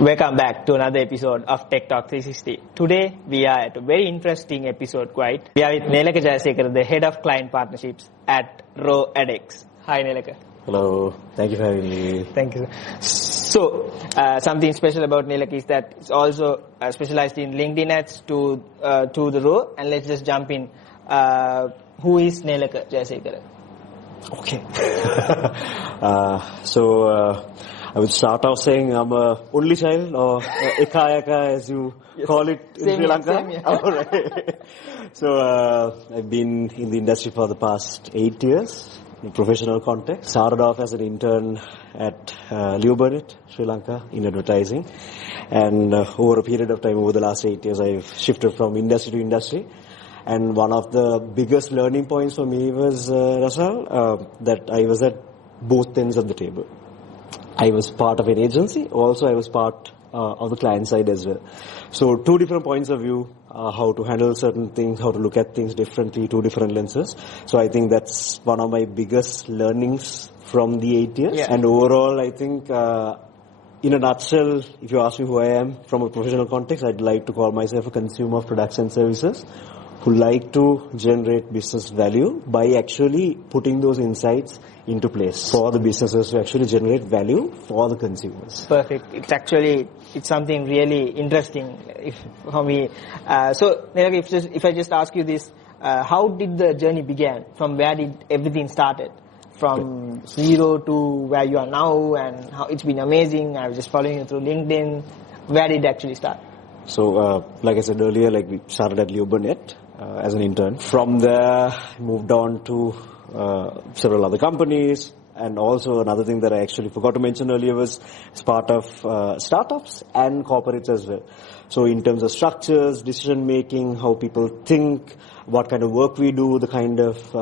Welcome back to another episode of Tech Talk 360. Today we are at a very interesting episode quite. We are with Nelaka Jayasekara, the Head of Client Partnerships at Raw edX. Hi Nelaka. Hello, thank you for having me. Thank you. So, something special about Nelaka is that it's also specialized in LinkedIn ads to the Raw, and let's just jump in. Who is Nelaka Jayasekara? Okay. I would start off saying I'm a only child, or ekayaka as you call it in Sri Lanka. Same, yeah. Alright. So I've been in the industry for the past 8 years in professional context. Started off as an intern at Leo Burnett, Sri Lanka, in advertising. And over a period of time, over the last 8 years, I've shifted from industry to industry. And one of the biggest learning points for me was, Rasal, that I was at both ends of the table. I was part of an agency, also I was part of the client side as well. So two different points of view, how to handle certain things, how to look at things differently, two different lenses. So I think that's one of my biggest learnings from the 8 years. Yeah. And overall, I think, in a nutshell, if you ask me who I am from a professional context, I'd like to call myself a consumer of products and services who like to generate business value by actually putting those insights into place for the businesses to actually generate value for the consumers. Perfect. It's something really interesting for me. So, Nelaka, if I just ask you this, how did the journey begin? From where did everything started? From zero to where you are now, and how it's been amazing. I was just following you through LinkedIn. Where did it actually start? So, like I said earlier, we started at Leo Burnett as an intern. From there, moved on to several other companies. And also another thing that I actually forgot to mention earlier was as part of startups and corporates as well. So in terms of structures, decision making, how people think, what kind of work we do, the kind of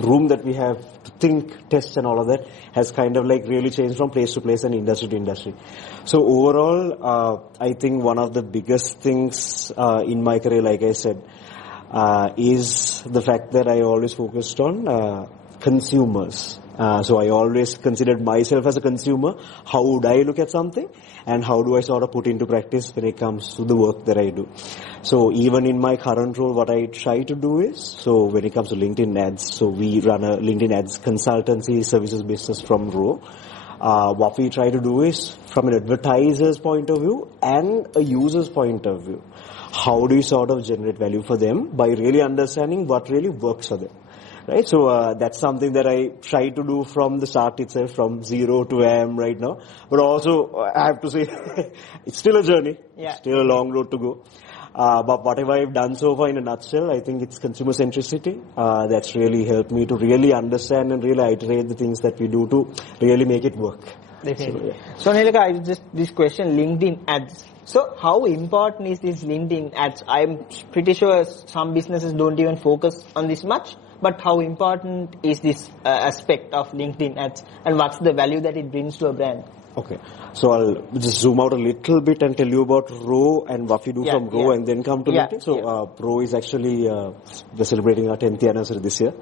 room that we have to think, test and all of that has kind of really changed from place to place and industry to industry. So overall, I think one of the biggest things in my career, like I said, is the fact that I always focused on consumers. So I always considered myself as a consumer. How would I look at something and how do I sort of put into practice when it comes to the work that I do? So even in my current role, what I try to do is, so when it comes to LinkedIn ads, so we run a LinkedIn ads consultancy services business from Raw. What we try to do is, from an advertiser's point of view and a user's point of view, how do you sort of generate value for them by really understanding what really works for them? Right, so that's something that I try to do from the start itself, from zero to where I am right now. But also, I have to say, it's still a journey, still a long road to go. But whatever I've done so far in a nutshell, I think it's consumer centricity. That's really helped me to really understand and really iterate the things that we do to really make it work. Definitely. So Nelaka, this question, LinkedIn ads. So how important is this LinkedIn ads? I'm pretty sure some businesses don't even focus on this much. But how important is this aspect of LinkedIn ads, and what's the value that it brings to a brand? Okay, so I'll just zoom out a little bit and tell you about Raw and what we do from Raw and then come to LinkedIn. So Raw is actually, we're celebrating our 10th anniversary this year.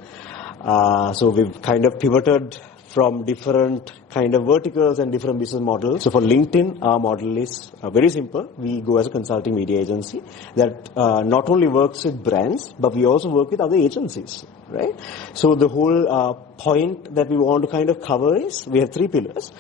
So we've kind of pivoted from different kind of verticals and different business models. So for LinkedIn, our model is very simple. We go as a consulting media agency that not only works with brands, but we also work with other agencies, right? So the whole point that we want to kind of cover is, we have three pillars: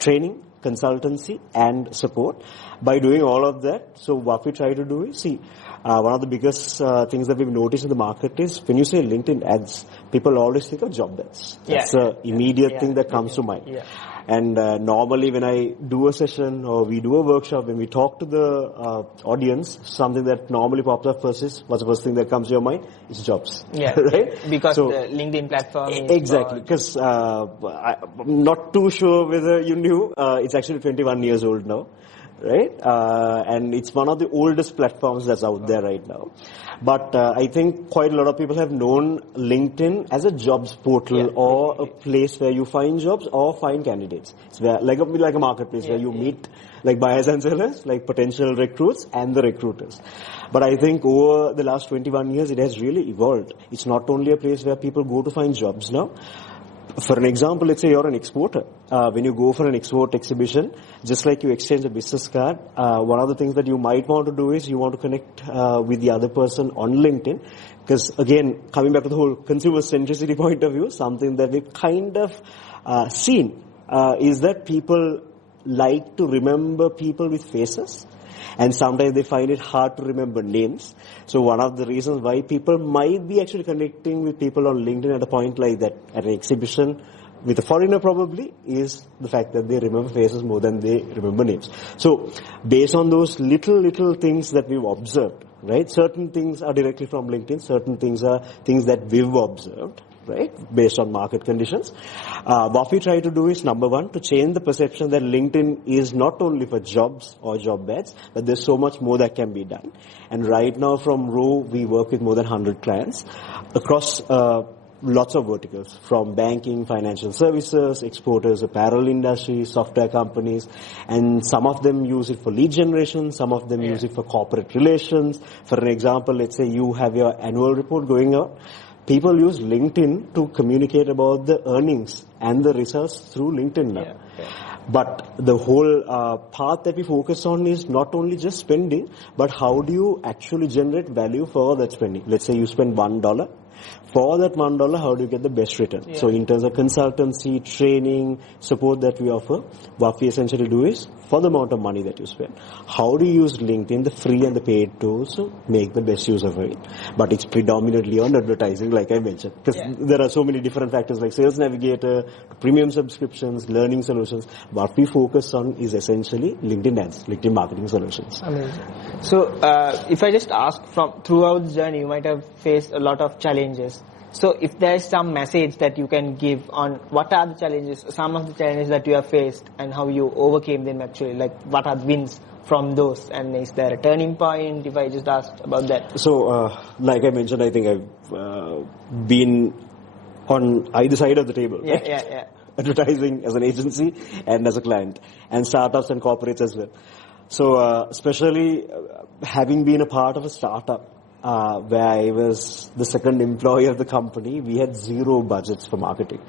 training, consultancy, and support. By doing all of that, so what we try to do is, one of the biggest things that we've noticed in the market is, when you say LinkedIn ads, people always think of job ads. That's the immediate thing that comes to mind. Yeah. And normally when I do a session or we do a workshop, when we talk to the audience, something that normally pops up first is, what's the first thing that comes to your mind? It's jobs. Yeah, right? Because the LinkedIn platform is... Exactly, because I'm not too sure whether you knew, it's actually 21 years old now. Right? And it's one of the oldest platforms that's out there right now. But I think quite a lot of people have known LinkedIn as a jobs portal or a place where you find jobs or find candidates. It's where, like a marketplace where you meet buyers and sellers, potential recruits and the recruiters. But I think over the last 21 years, it has really evolved. It's not only a place where people go to find jobs now. For an example, let's say you're an exporter. When you go for an export exhibition, just like you exchange a business card, one of the things that you might want to do is you want to connect with the other person on LinkedIn. Because again, coming back to the whole consumer centricity point of view, something that we've kind of seen is that people like to remember people with faces. And sometimes they find it hard to remember names. So one of the reasons why people might be actually connecting with people on LinkedIn at a point like that, at an exhibition, with a foreigner probably, is the fact that they remember faces more than they remember names. So based on those little things that we've observed, right? Certain things are directly from LinkedIn, certain things are things that we've observed, right? Based on market conditions. What we try to do is, number one, to change the perception that LinkedIn is not only for jobs or job ads, but there's so much more that can be done. And right now from Row, we work with more than 100 clients across lots of verticals, from banking, financial services, exporters, apparel industry, software companies, and some of them use it for lead generation, some of them use it for corporate relations. For an example, let's say you have your annual report going out. People use LinkedIn to communicate about the earnings and the results through LinkedIn now. But the whole path that we focus on is not only just spending, but how do you actually generate value for that spending? Let's say you spend $1. For that $1, how do you get the best return? So in terms of consultancy, training, support that we offer, what we essentially do is, for the amount of money that you spend, how do you use LinkedIn, the free and the paid tools, to make the best use of it? But it's predominantly on advertising, like I mentioned. Because there are so many different factors like Sales Navigator, premium subscriptions, learning solutions. What we focus on is essentially LinkedIn ads, LinkedIn marketing solutions. Amazing. So if I just ask, from throughout the journey, you might have faced a lot of challenges. So if there is some message that you can give on what are the challenges, some of the challenges that you have faced and how you overcame them actually, like what are the wins from those, and is there a turning point, if I just asked about that? So like I mentioned, I think I've been on either side of the table. Right? Advertising as an agency and as a client, and startups and corporates as well. So especially having been a part of a startup, where I was the second employee of the company, we had zero budgets for marketing.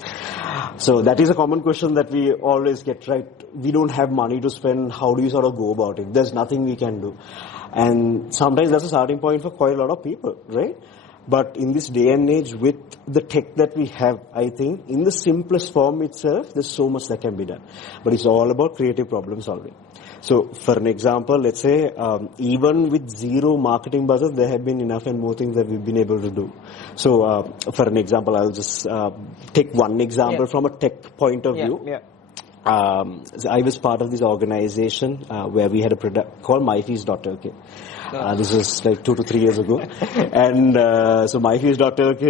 So that is a common question that we always get, right? We don't have money to spend. How do you sort of go about it? There's nothing we can do. And sometimes that's a starting point for quite a lot of people, right? But in this day and age, with the tech that we have, I think in the simplest form itself, there's so much that can be done. But it's all about creative problem solving. So for an example, let's say even with zero marketing budget, there have been enough and more things that we've been able to do. So for an example, I'll just take one example from a tech point of view. So I was part of this organization where we had a product called myfees.lk. This was like 2 to 3 years ago. And so myfees.lk,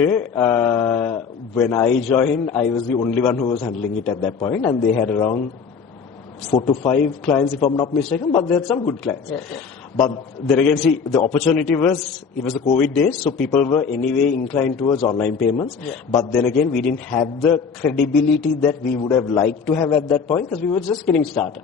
when I joined, I was the only one who was handling it at that point, and they had around 4 to 5 clients, if I'm not mistaken, but they had some good clients. But then again, see, the opportunity was, it was the COVID days, so people were anyway inclined towards online payments. But then again, we didn't have the credibility that we would have liked to have at that point, because we were just getting started.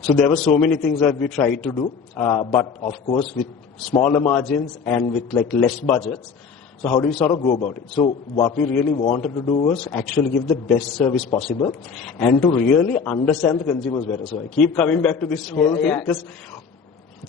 So there were so many things that we tried to do, but of course with smaller margins and with like less budgets. So how do you sort of go about it? So what we really wanted to do was actually give the best service possible and to really understand the consumers better. So I keep coming back to this whole thing, because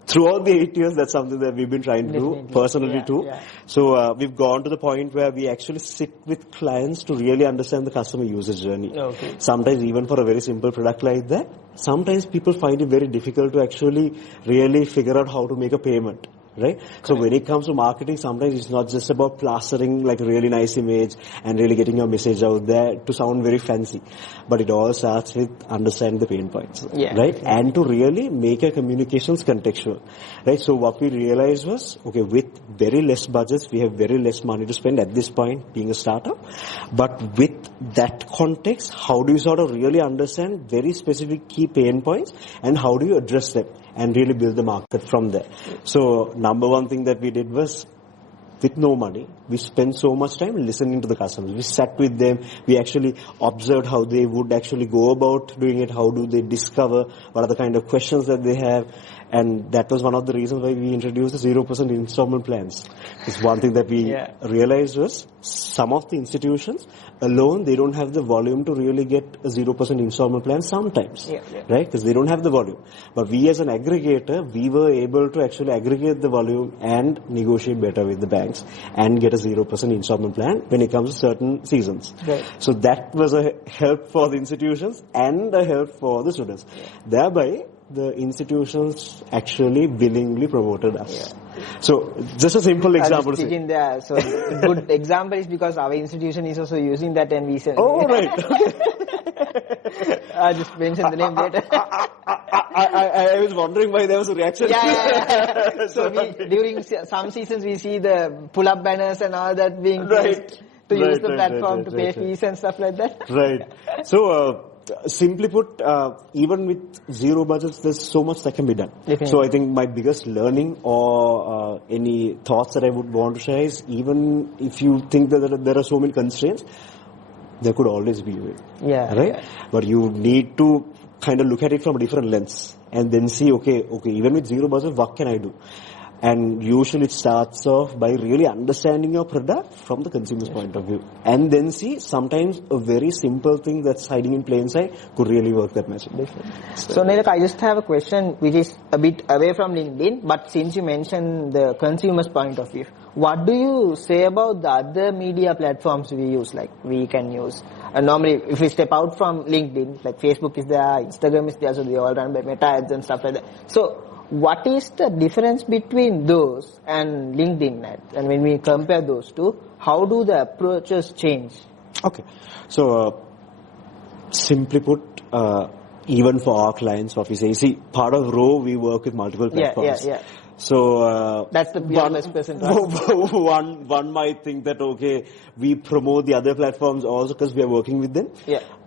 throughout the 8 years, that's something that we've been trying to do personally too. So we've gone to the point where we actually sit with clients to really understand the customer user journey. Sometimes even for a very simple product like that, sometimes people find it very difficult to actually really figure out how to make a payment. Right? So when it comes to marketing, sometimes it's not just about plastering like a really nice image and really getting your message out there to sound very fancy. But it all starts with understanding the pain points, right? And to really make your communications contextual, right? So what we realized was, okay, with very less budgets, we have very less money to spend at this point, being a startup. But with that context, how do you sort of really understand very specific key pain points and how do you address them and really build the market from there? So number one thing that we did was with no money. We spent so much time listening to the customers. We sat with them. We actually observed how they would actually go about doing it. How do they discover? What are the kind of questions that they have? And that was one of the reasons why we introduced the 0% installment plans. It's one thing that we realized was some of the institutions alone, they don't have the volume to really get a 0% installment plan sometimes, right? Because they don't have the volume. But we as an aggregator, we were able to actually aggregate the volume and negotiate better with the banks and get a 0% installment plan when it comes to certain seasons. Right. So that was a help for the institutions and a help for the students. Thereby, the institutions actually willingly promoted us. So, just a simple example. I'll just in there. So, a good example is because our institution is also using that, and we said, oh, right. I'll just mention the name later. I was wondering why there was a reaction. So, during some seasons, we see the pull-up banners and all that being used to use the platform to pay fees and stuff like that. Right. So, simply put, even with zero budgets, there's so much that can be done. Definitely. So I think my biggest learning or any thoughts that I would want to share is, even if you think that there are so many constraints, there could always be a way. Right? But you need to kind of look at it from a different lens and then see, okay, even with zero budget, what can I do? And usually it starts off by really understanding your product from the consumer's point of view. And then see, sometimes a very simple thing that's hiding in plain sight could really work that much. So Nelaka, I just have a question which is a bit away from LinkedIn, but since you mentioned the consumer's point of view, what do you say about the other media platforms we use, like we can use? Normally, if we step out from LinkedIn, like Facebook is there, Instagram is there, so they all run by Meta ads and stuff like that. So, what is the difference between those and LinkedIn ads? And when we compare those two, how do the approaches change? Okay. So, simply put, even for our clients, what we say, see, part of Row, we work with multiple platforms. So, that's the best person. One might think that, okay, we promote the other platforms also because we are working with them.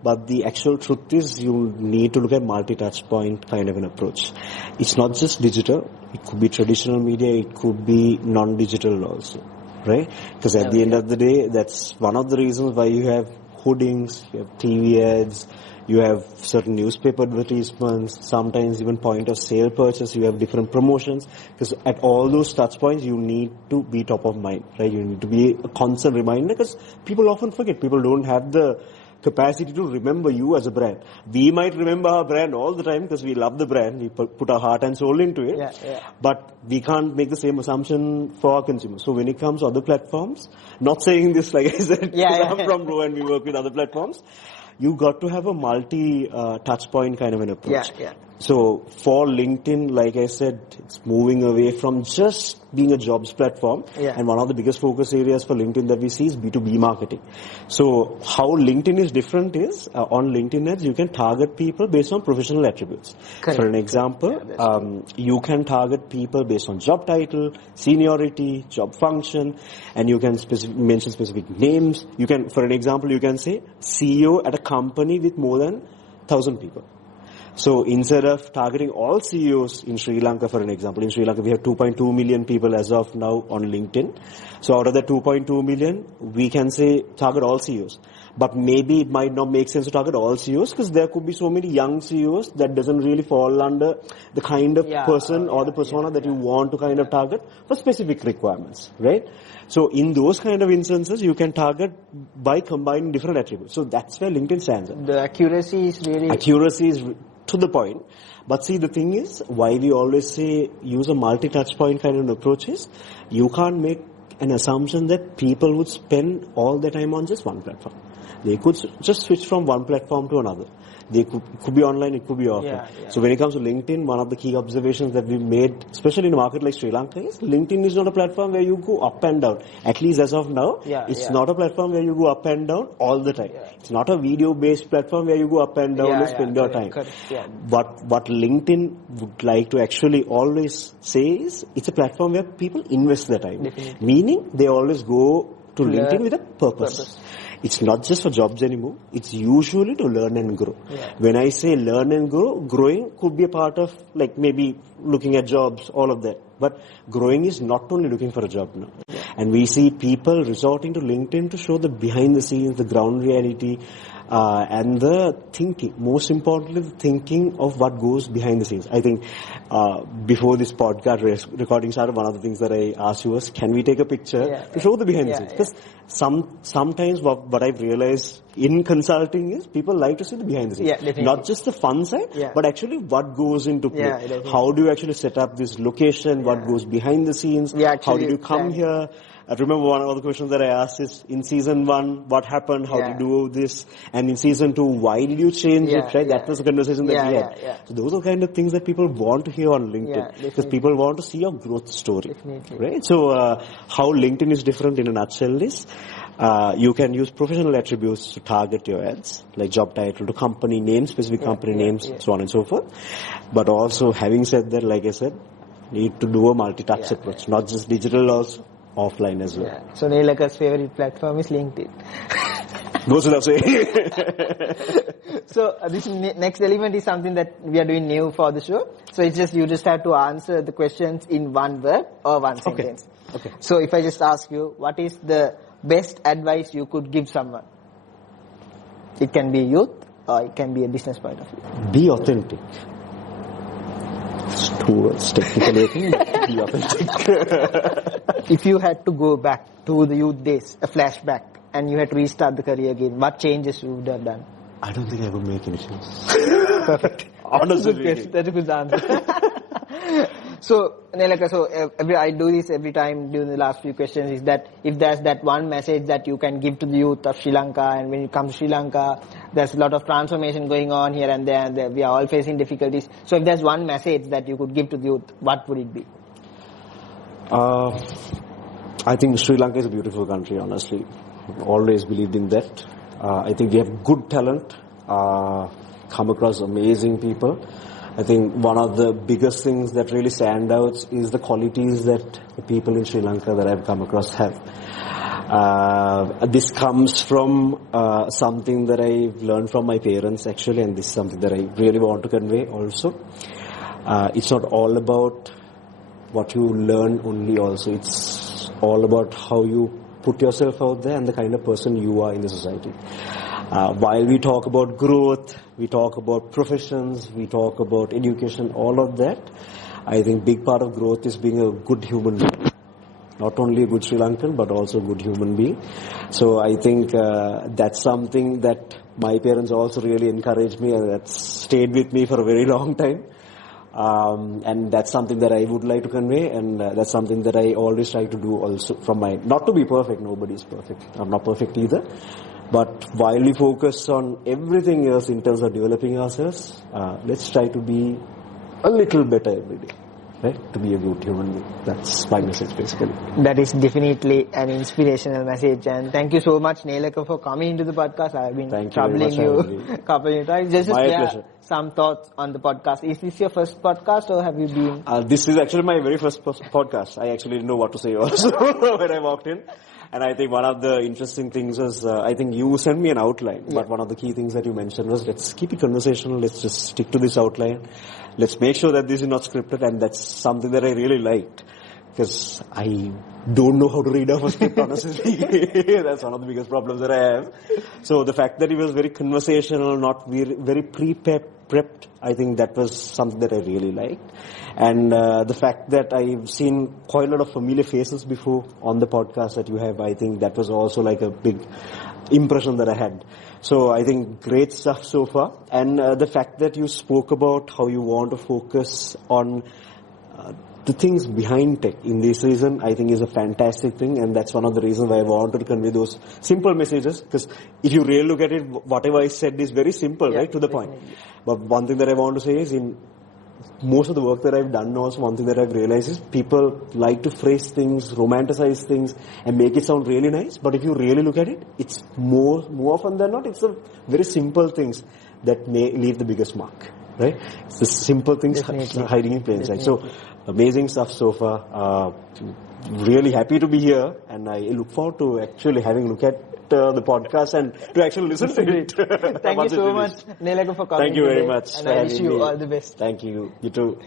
But the actual truth is, you need to look at multi-touch point kind of an approach. It's not just digital. It could be traditional media. It could be non-digital also, right? Because at the end of the day, that's one of the reasons why you have hoardings, you have TV ads, you have certain newspaper advertisements, sometimes even point of sale purchase, you have different promotions. Because at all those touch points, you need to be top of mind, right? You need to be a constant reminder, because people often forget. People don't have the capacity to remember you as a brand. We might remember our brand all the time because we love the brand. We put our heart and soul into it. But we can't make the same assumption for our consumers. So when it comes to other platforms, not saying this like I said, I'm from Row and we work with other platforms, you got to have a multi-touch point kind of an approach. So for LinkedIn, like I said, it's moving away from just being a jobs platform. And one of the biggest focus areas for LinkedIn that we see is B2B marketing. So how LinkedIn is different is, on LinkedIn ads, you can target people based on professional attributes. For an example, you can target people based on job title, seniority, job function, and you can mention specific names. You can, for an example, you can say CEO at a company with more than 1,000 people. So instead of targeting all CEOs in Sri Lanka, for an example, in Sri Lanka we have 2.2 million people as of now on LinkedIn. So out of that 2.2 million, we can say target all CEOs. But maybe it might not make sense to target all CEOs because there could be so many young CEOs that doesn't really fall under the kind of person or the persona that you want to kind of target for specific requirements, right? So in those kind of instances, you can target by combining different attributes. So that's where LinkedIn stands. The accuracy is really... Accuracy is to the point. But see, the thing is, why we always say use a multi-touch point kind of approach is, you can't make an assumption that people would spend all their time on just one platform. They could just switch from one platform to another. They could be online, it could be offline. So when it comes to LinkedIn, one of the key observations that we made, especially in a market like Sri Lanka, is LinkedIn is not a platform where you go up and down. At least as of now, it's not a platform where you go up and down all the time. It's not a video-based platform where you go up and down and spend your time. But what LinkedIn would like to actually always say is, it's a platform where people invest their time. Meaning, they always go to LinkedIn with a purpose. It's not just for jobs anymore. It's usually to learn and grow. When I say learn and grow, growing could be a part of, like, maybe looking at jobs, all of that. But growing is not only looking for a job now. And we see people resorting to LinkedIn to show the behind the scenes, the ground reality, and the thinking, most importantly, the thinking of what goes behind the scenes. I think before this podcast recording started, one of the things that I asked you was, can we take a picture to show the behind the scenes? Because sometimes what I've realized in consulting is people like to see the behind the scenes. Not just the fun side, but actually what goes into play. How do you actually set up this location? What goes behind the scenes? How did you come here? I remember one of the questions that I asked is, in season 1, what happened? How did you do this? And in season 2, why did you change it? Right? That was the conversation that we had. So those are kind of things that people want to hear on LinkedIn. Because people want to see your growth story. Right? So how LinkedIn is different in a nutshell is, you can use professional attributes to target your ads, like job title to company names, specific company names, so on and so forth. But also, having said that, like I said, need to do a multi-touch approach, not just digital, also offline as well. So Nelaka's favorite platform is LinkedIn. Goes without saying. So this next element is something that we are doing new for the show. So it's just, you just have to answer the questions in one word or one sentence. Okay. So if I just ask you, what is the best advice you could give someone? It can be youth or it can be a business point of view. Be authentic. It's 2 words technically, I think, but be authentic. If you had to go back to the youth days, a flashback, and you had to restart the career again, what changes you would have done? I don't think I would make any changes. Perfect. Honestly. That's a good answer. So, Nelaka, I do this every time during the last few questions, is that if there's that one message that you can give to the youth of Sri Lanka, and when it comes to Sri Lanka, there's a lot of transformation going on here and there, and we are all facing difficulties. So if there's one message that you could give to the youth, what would it be? I think Sri Lanka is a beautiful country, honestly. I've always believed in that. I think we have good talent, come across amazing people. I think one of the biggest things that really stand out is the qualities that the people in Sri Lanka that I've come across have. This comes from something that I've learned from my parents, actually, and this is something that I really want to convey also. It's not all about what you learn only also. It's all about how you put yourself out there and the kind of person you are in the society. While we talk about growth, we talk about professions, we talk about education, all of that, I think big part of growth is being a good human being. Not only a good Sri Lankan, but also a good human being. So I think that's something that my parents also really encouraged me, and that's stayed with me for a very long time. And that's something that I would like to convey, and that's something that I always try to do also from my, not to be perfect, nobody is perfect, I'm not perfect either, but while we focus on everything else in terms of developing ourselves, let's try to be a little better every day, right? To be a good human being. That's my message basically. That is definitely an inspirational message, and thank you so much, Nelaka, for coming into the podcast. I have been troubling you a couple of times. Just my share pleasure. Some thoughts on the podcast. Is this your first podcast, or have you been? This is actually my very first podcast. I actually didn't know what to say also when I walked in. And I think one of the interesting things was, I think you sent me an outline, but one of the key things that you mentioned was, let's keep it conversational, let's just stick to this outline, let's make sure that this is not scripted, and that's something that I really liked. Because I don't know how to read off a script, honestly. That's one of the biggest problems that I have. So the fact that it was very conversational, not very prepped, I think that was something that I really liked. And the fact that I've seen quite a lot of familiar faces before on the podcast that you have, I think that was also like a big impression that I had. So I think great stuff so far. And the fact that you spoke about how you want to focus on the things behind tech in this season, I think is a fantastic thing, and that's one of the reasons why I wanted to convey those simple messages, because if you really look at it, whatever I said is very simple, right, to the point. But one thing that I want to say is, in most of the work that I've done also, one thing that I've realized is people like to phrase things, romanticize things, and make it sound really nice, but if you really look at it, it's more often than not, it's the very simple things that may leave the biggest mark. Right? It's the simple things hiding in plain sight. So, amazing stuff so far. Really happy to be here, and I look forward to actually having a look at the podcast and to actually listen to it. Thank you so much, Nelaka, for coming. Thank you very much. And I wish you all the best. Thank you. You too.